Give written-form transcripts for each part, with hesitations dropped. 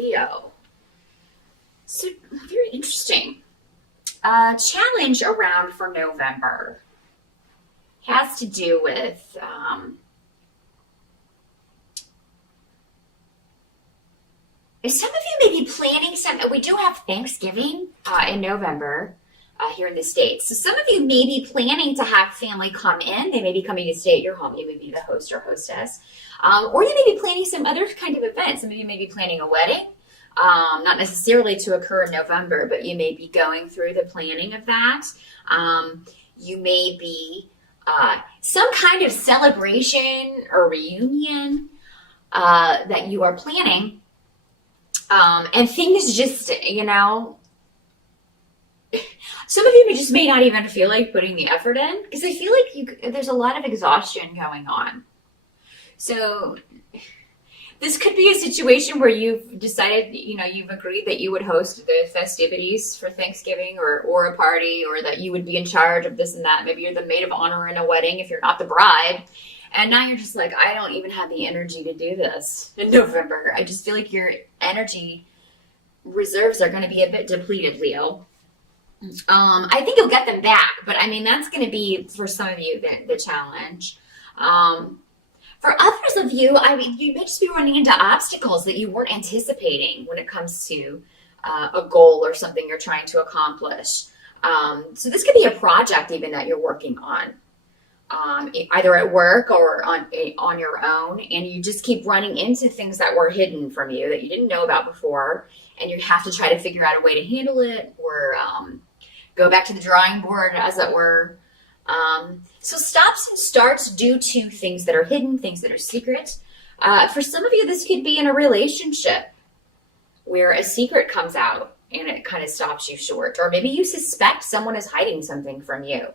Leo. So, very interesting. Challenge around for November has to do with some of you may be planning some. We do have Thanksgiving in November here in the States. So some of you may be planning to have family come in. They may be coming to stay at your home. You may be the host or hostess. Or you may be planning some other kind of event. Some of you may be planning a wedding. Not necessarily to occur in November, but you may be going through the planning of that. You may be some kind of celebration or reunion that you are planning. And things just, some of you just may not even feel like putting the effort in because I feel like there's a lot of exhaustion going on. So this could be a situation where you've decided, you've agreed that you would host the festivities for Thanksgiving or a party, or that you would be in charge of this and that. Maybe you're the maid of honor in a wedding if you're not the bride. And now you're just like, I don't even have the energy to do this in November. I just feel like your energy reserves are going to be a bit depleted, Leo. I think you'll get them back, but that's going to be, for some of you, the challenge. For others of you, you may just be running into obstacles that you weren't anticipating when it comes to a goal or something you're trying to accomplish. So this could be a project even that you're working on, either at work or on your own, and you just keep running into things that were hidden from you that you didn't know about before, and you have to try to figure out a way to handle it, or go back to the drawing board, as it were. So stops and starts due to things that are hidden, things that are secret. For some of you, this could be in a relationship where a secret comes out and it kind of stops you short. Or maybe you suspect someone is hiding something from you.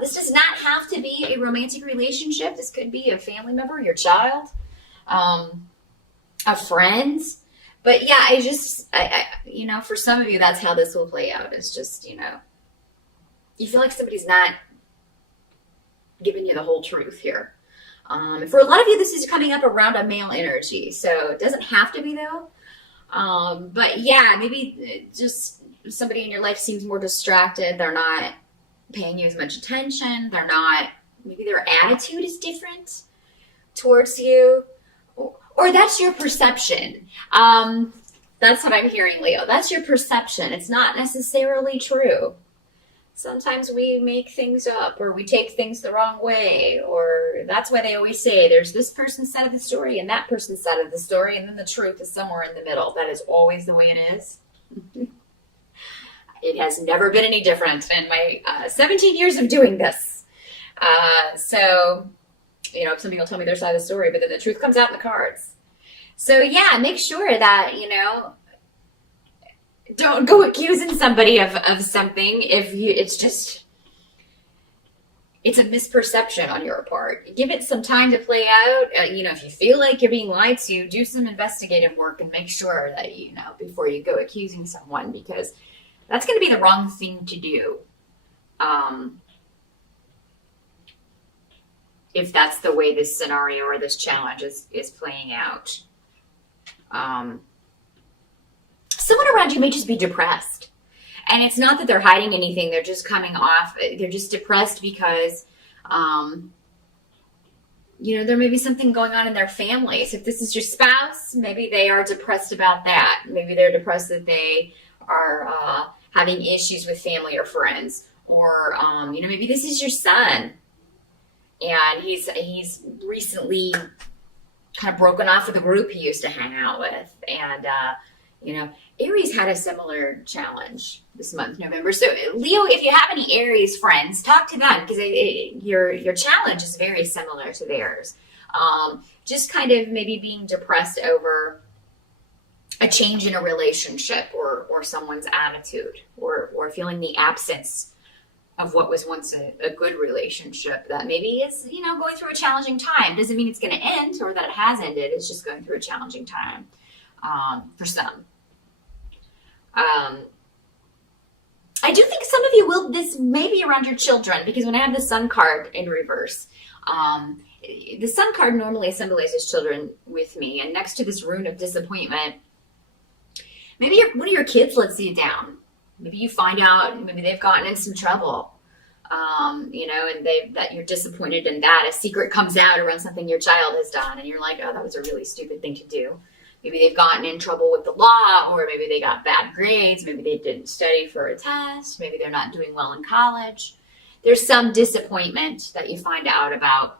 This does not have to be a romantic relationship. This could be a family member, your child, a friend. But yeah, I for some of you, that's how this will play out. It's just, you feel like somebody's not giving you the whole truth here. For a lot of you, this is coming up around a male energy. So it doesn't have to be, though. But yeah, maybe just somebody in your life seems more distracted. They're not paying you as much attention. Maybe their attitude is different towards you. Or that's your perception. That's what I'm hearing, Leo. That's your perception. It's not necessarily true. Sometimes we make things up, or we take things the wrong way, or that's why they always say there's this person's side of the story and that person's side of the story, and then the truth is somewhere in the middle. That is always the way it is. It has never been any different in my 17 years of doing this. So, some people tell me their side of the story, but then the truth comes out in the cards. So yeah, make sure that, don't go accusing somebody of something if it's a misperception on your part. Give it some time to play out. If you feel like you're being lied to, do some investigative work and make sure that, before you go accusing someone, because that's going to be the wrong thing to do. If that's the way this scenario or this challenge is playing out. Someone around you may just be depressed. And it's not that they're hiding anything. They're just coming off. They're just depressed because, there may be something going on in their families. If this is your spouse, maybe they are depressed about that. Maybe they're depressed that they are having issues with family or friends. Or, maybe this is your son. And he's recently kind of broken off with the group he used to hang out with. And, Aries had a similar challenge this month, November. So, Leo, if you have any Aries friends, talk to them, because your challenge is very similar to theirs. Just kind of maybe being depressed over a change in a relationship or someone's attitude, or feeling the absence of what was once a good relationship that maybe is, going through a challenging time. Doesn't mean it's going to end or that it has ended. It's just going through a challenging time for some. I do think some of you this may be around your children, because when I have the Sun card in reverse, the Sun card normally symbolizes children with me. And next to this rune of disappointment, Maybe one of your kids lets you down. Maybe you find out maybe they've gotten in some trouble. And that you're disappointed in that. A secret comes out around something your child has done, and you're like, oh, that was a really stupid thing to do. Maybe they've gotten in trouble with the law, or maybe they got bad grades. Maybe they didn't study for a test. Maybe they're not doing well in college. There's some disappointment that you find out about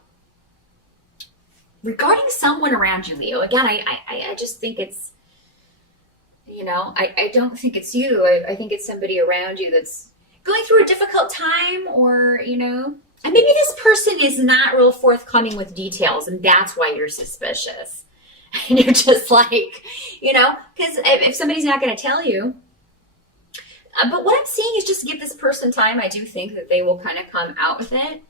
regarding someone around you, Leo. Again, I just think it's, I don't think it's you. I think it's somebody around you that's going through a difficult time, or, and maybe this person is not real forthcoming with details, and that's why you're suspicious. And you're just like, because if somebody's not going to tell you. But what I'm seeing is just give this person time. I do think that they will kind of come out with it.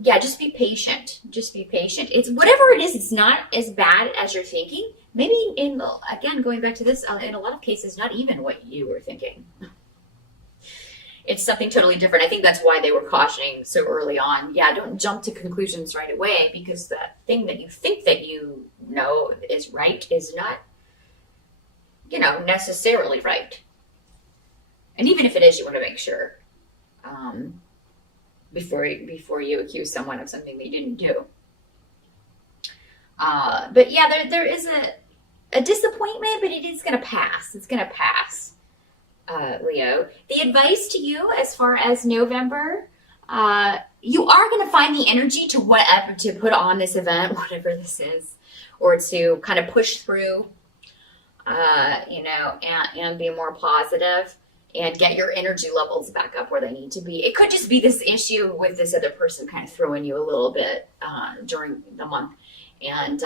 Just be patient. Just be patient. It's whatever it is, it's not as bad as you're thinking. Maybe again, going back to this, in a lot of cases, not even what you were thinking. It's something totally different. I think that's why they were cautioning so early on. Yeah, don't jump to conclusions right away, because that thing that you think that you know is right is not, necessarily right. And even if it is, you want to make sure before you accuse someone of something they didn't do. But yeah, there is a disappointment, but it is going to pass. It's going to pass, Leo. The advice to you as far as November, you are going to find the energy to put on this event, whatever this is, or to kind of push through, and be more positive and get your energy levels back up where they need to be. It could just be this issue with this other person kind of throwing you a little bit during the month. And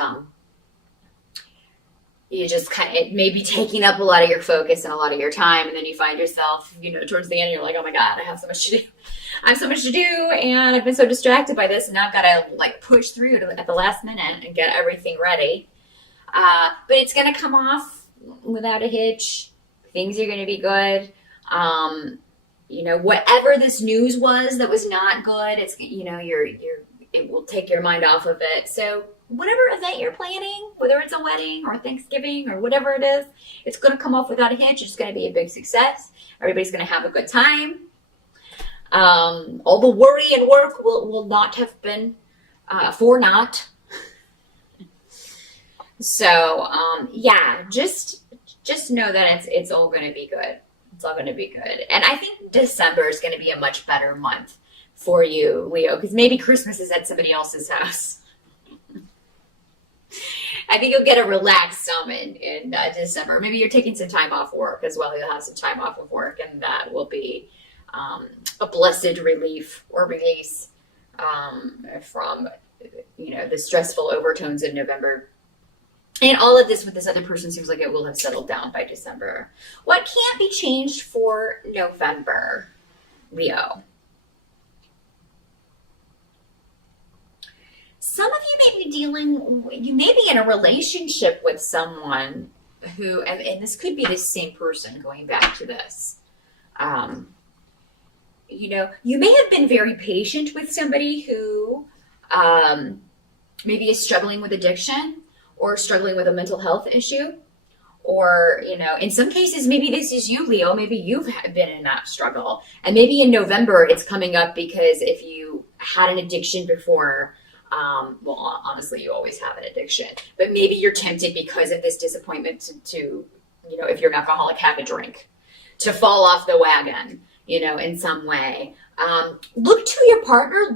you just it may be taking up a lot of your focus and a lot of your time. And then you find yourself, towards the end, you're like, oh my God, I have so much to do. I have so much to do. And I've been so distracted by this. And now I've got to push through at the last minute and get everything ready. But it's going to come off without a hitch. Things are going to be good. Whatever this news was that was not good, it's, it will take your mind off of it. So whatever event you're planning, whether it's a wedding or Thanksgiving or whatever it is, it's going to come off without a hitch. It's going to be a big success. Everybody's going to have a good time. All the worry and work will not have been for naught. So, just know that it's all going to be good. It's all going to be good. And I think December is going to be a much better month for you, Leo, because maybe Christmas is at somebody else's house. I think you'll get a relaxed some in December. Maybe you're taking some time off work as well. You'll have some time off of work, and that will be a blessed relief or release from the stressful overtones in November. And all of this with this other person seems like it will have settled down by December. What can't be changed for November, Leo? Some of you may be in a relationship with someone who, and this could be the same person going back to this. You may have been very patient with somebody who maybe is struggling with addiction or struggling with a mental health issue. Or, in some cases, maybe this is you, Leo. Maybe you've been in that struggle. And maybe in November it's coming up because if you had an addiction before, honestly, you always have an addiction. But maybe you're tempted because of this disappointment to if you're an alcoholic, have a drink, to fall off the wagon, in some way. Look to your partner,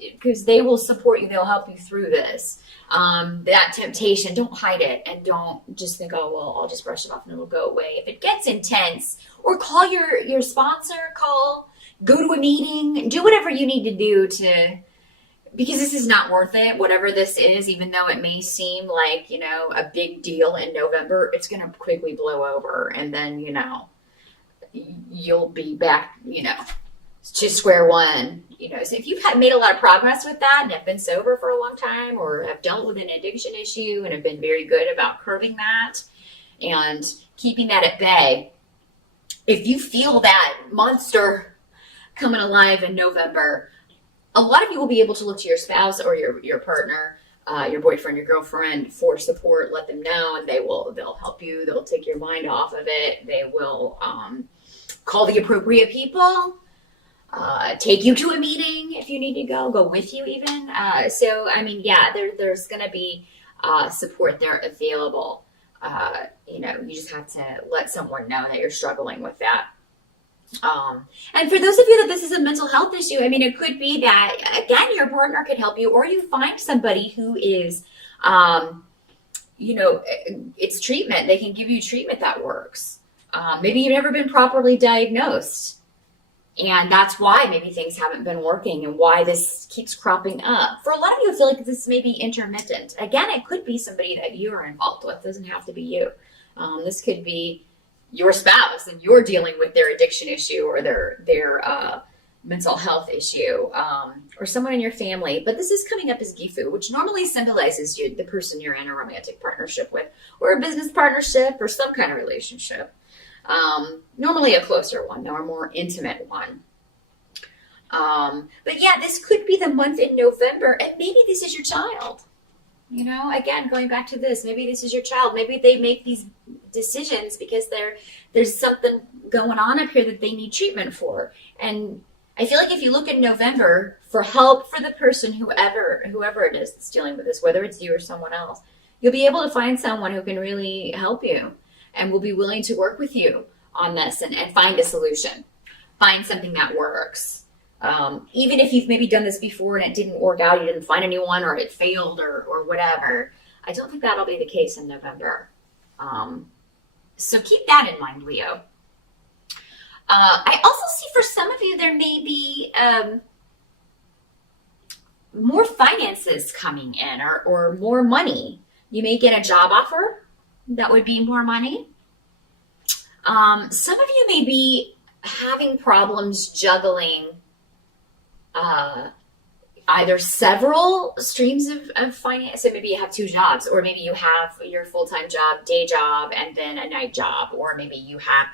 because they will support you. They'll help you through this. That temptation, don't hide it, and don't just think, oh, well, I'll just brush it off and it'll go away. If it gets intense, or call your sponsor, go to a meeting, do whatever you need to do because this is not worth it. Whatever this is, even though it may seem like, a big deal in November, it's going to quickly blow over. And then, you'll be back, to square one, So if you've made a lot of progress with that and have been sober for a long time, or have dealt with an addiction issue and have been very good about curbing that and keeping that at bay, if you feel that monster coming alive in November, a lot of you will be able to look to your spouse or your partner your boyfriend, your girlfriend for support, let them know, and they'll help you. They'll take your mind off of it. They will call the appropriate people, take you to a meeting if you need to go with you even. So, I mean, yeah, there's going to be support there available. You just have to let someone know that you're struggling with that. And for those of you that this is a mental health issue, I mean, it could be that, again, your partner could help you, or you find somebody who is, it's treatment. They can give you treatment that works. Maybe you've never been properly diagnosed. And that's why maybe things haven't been working and why this keeps cropping up. For a lot of you, I feel like this may be intermittent. Again, it could be somebody that you are involved with. It doesn't have to be you. This could be your spouse and you're dealing with their addiction issue or their mental health issue, or someone in your family. But this is coming up as Gifu, which normally symbolizes the person you're in a romantic partnership with, or a business partnership, or some kind of relationship. Normally a closer one, or a more intimate one. But yeah, this could be the month in November, and maybe this is your child. Again, going back to this, maybe this is your child. Maybe they make these decisions because there's something going on up here that they need treatment for. And I feel like if you look in November for help for the person, whoever it is that's dealing with this, whether it's you or someone else, you'll be able to find someone who can really help you and will be willing to work with you on this and find a solution, find something that works. Even if you've maybe done this before and it didn't work out, you didn't find anyone, or it failed, or whatever, I don't think that'll be the case in November. So keep that in mind, Leo. I also see for some of you, there may be more finances coming in, or more money. You may get a job offer that would be more money. Some of you may be having problems juggling either several streams of finance. So maybe you have 2 jobs, or maybe you have your full-time job, day job, and then a night job, or maybe you have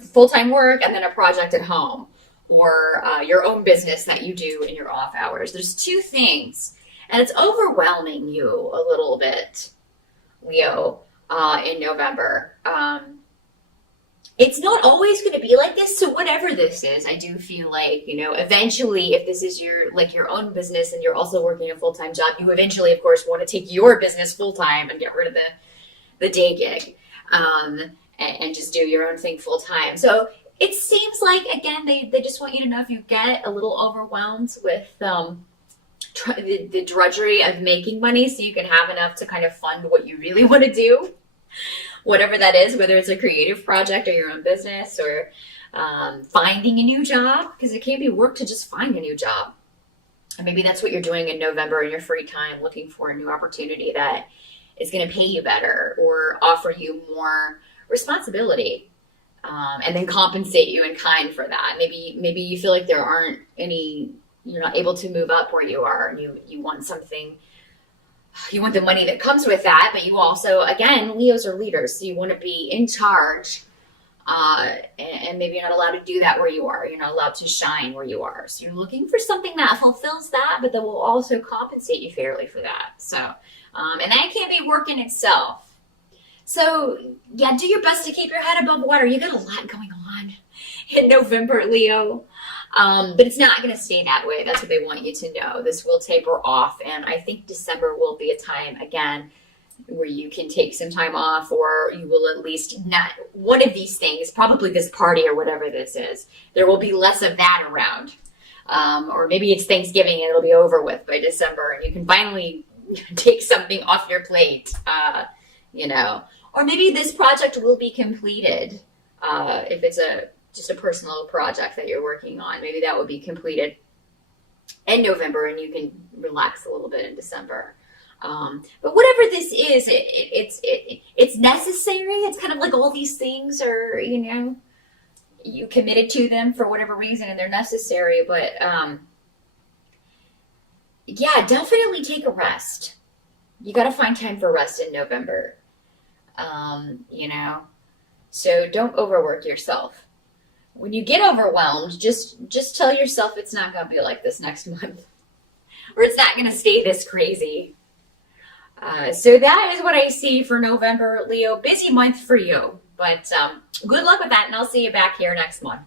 full-time work and then a project at home, or your own business that you do in your off hours. There's 2 things, and it's overwhelming you a little bit, Leo, in November. It's not always going to be like this. So whatever this is, I do feel like, eventually, if this is your own business and you're also working a full-time job, you eventually, of course, want to take your business full-time and get rid of the day gig, and just do your own thing full-time. So it seems like, again, they just want you to know if you get a little overwhelmed with the drudgery of making money, so you can have enough to kind of fund what you really want to do. Whatever that is, whether it's a creative project or your own business, or finding a new job, because it can't be work to just find a new job. And maybe that's what you're doing in November in your free time, looking for a new opportunity that is going to pay you better or offer you more responsibility, and then compensate you in kind for that. Maybe you feel like there aren't any, you're not able to move up where you are, and you want something. You want the money that comes with that, but you also, again, Leos are leaders, so you want to be in charge, and maybe you're not allowed to do that where you are. You're not allowed to shine where you are. So you're looking for something that fulfills that, but that will also compensate you fairly for that. So, and that can't be work in itself. So, yeah, do your best to keep your head above water. You got a lot going on in November, Leo. But it's not going to stay that way. That's what they want you to know. This will taper off, and I think December will be a time, again, where you can take some time off, or you will at least not, one of these things, probably this party or whatever this is, there will be less of that around. Or maybe it's Thanksgiving and it'll be over with by December, and you can finally take something off your plate, Or maybe this project will be completed, if it's just a personal project that you're working on. Maybe that will be completed in November, and you can relax a little bit in December. But whatever this is, it's necessary. It's kind of like all these things are, you committed to them for whatever reason, and they're necessary. But yeah, definitely take a rest. You got to find time for rest in November. So don't overwork yourself. When you get overwhelmed, just tell yourself it's not going to be like this next month, or it's not going to stay this crazy So that is what I see for November, Leo. Busy month for you, but good luck with that, and I'll see you back here next month.